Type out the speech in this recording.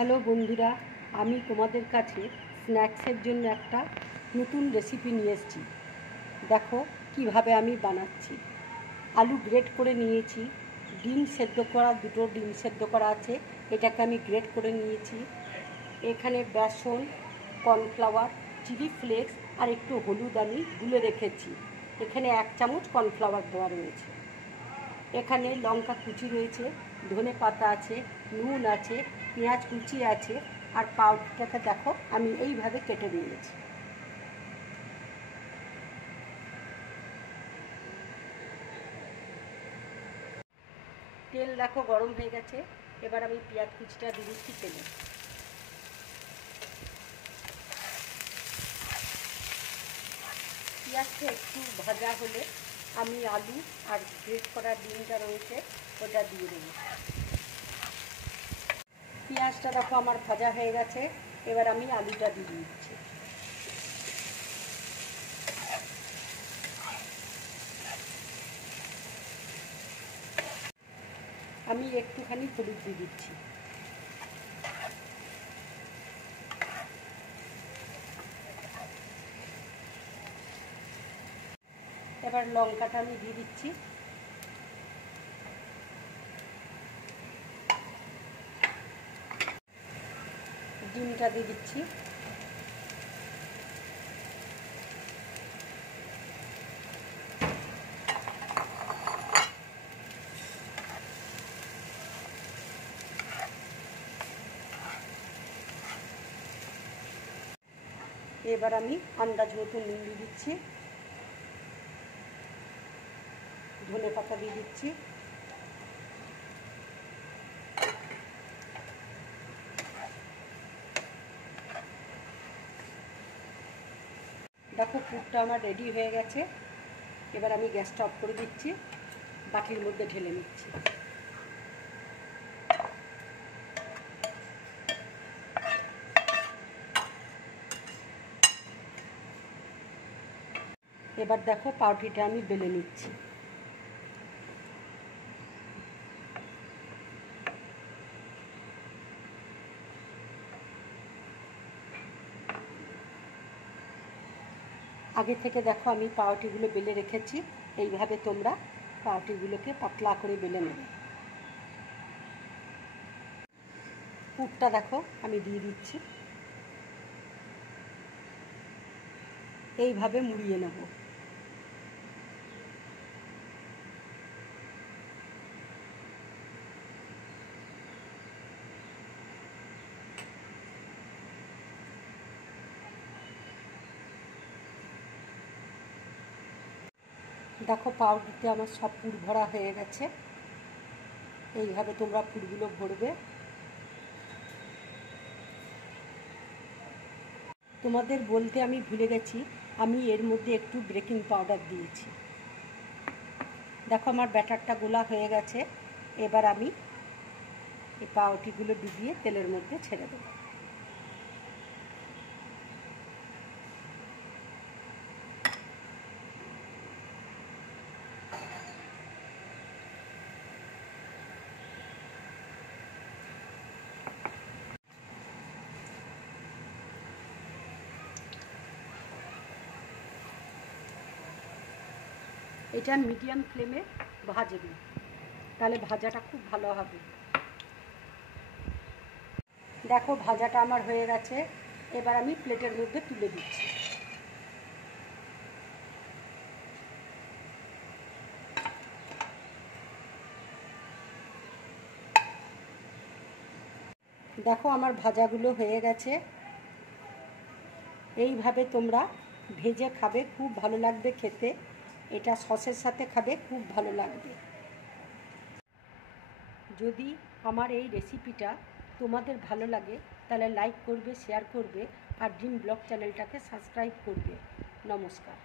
Hello বন্ধুরা, আমি তোমাদের কাছে স্ন্যাক্সের জন্য একটা নতুন রেসিপি নিয়ে এসেছি। দেখো কিভাবে আমি বানাচ্ছি। আলু গ্রেট করে নিয়েছি, ডিম সেদ্ধ করা, দুটো ডিম সেদ্ধ করা আছে, এটাকে আমি গ্রেট করে নিয়েছি। এখানে বেসন, কর্নফ্লাওয়ার, চিলি ফ্লেক্স আর একটু হলুদ আমি গুলে রেখেছি। এখানে 1 চামচ কর্নফ্লাওয়ার দেওয়া রয়েছে। এখানে লঙ্কা কুচি রয়েছে, ধনে পাতা আছে, নুন আছে, পেঁয়াজ কুচি আছে, আর পাউডারটাকে দেখো আমি এইভাবে কেটে নিয়েছি। তেল দেখো গরম হয়ে গেছে, এবার আমি পেঁয়াজ কুচিটা দিয়ে দিচ্ছি তেলে। পেঁয়াজটা একটু ভাজা হলে আমি আলু আর গ্রেট করা ডিমটা রয়েছে ওটা দিয়ে দেবো। পেঁয়াজটা দেখো আমার ভাজা হয়ে গেছে, এবার আমি আলুটা দিয়ে দিচ্ছি। আমি একটুখানি হলুদ দিয়ে দিচ্ছি। এবার লঙ্কাটা আমি দিয়ে দিচ্ছি। ডিমটা দিয়ে দিচ্ছি। এবার আমি আন্দাজ মতো নুন দিয়ে দিচ্ছি, ধনে পাতা দিয়ে দিচ্ছি, দেখো পুরটা আমার রেডি হয়ে গেছে। এবার আমি গ্যাসটা অফ করে দিচ্ছি, বাটির মধ্যে ঢেলে নিচ্ছি। এবার দেখো পাউরুটিটা আমি বেলে নিচ্ছি। আগে থেকে দেখো আমি পাউরুটিগুলো বেলে রেখেছি, এইভাবে তোমরা পাউরুটিগুলোকে পাতলা করে বেলে নেবে। পুরটা দেখো আমি দিয়ে দিচ্ছি, এইভাবে মুড়িয়ে নেব। দেখো পাউরুটিতে আমার সব পুর ভরা হয়ে গেছে। এইভাবে তোমরা পুরগুলো ভরবে। তোমাদের বলতে আমি ভুলে গেছি, আমি এর মধ্যে একটু বেকিং পাউডার দিয়েছি। দেখো আমার ব্যাটারটা গোলা হয়ে গেছে। এবার আমি এই পাউরুটিগুলো ডুবিয়ে তেলের মধ্যে ছেড়ে দেবো। এটা মিডিয়াম ফ্লেমে ভাজবে, তাহলে ভাজাটা খুব ভালো হবে। দেখো ভাজাটা আমার হয়ে গেছে, এবার আমি প্লেটের মধ্যে তুলে দিচ্ছি। দেখো আমার ভাজাগুলো হয়ে গেছে। এইভাবে তোমরা ভেজে খাবে, খুব ভালো লাগবে খেতে। এটা সসের সাথে খাবে, খুব ভালো লাগবে। যদি আমার এই রেসিপিটা তোমাদের ভালো লাগে তাহলে লাইক করবে, শেয়ার করবে, আর ড্রিম ব্লগ চ্যানেলটাকে সাবস্ক্রাইব করবে। নমস্কার।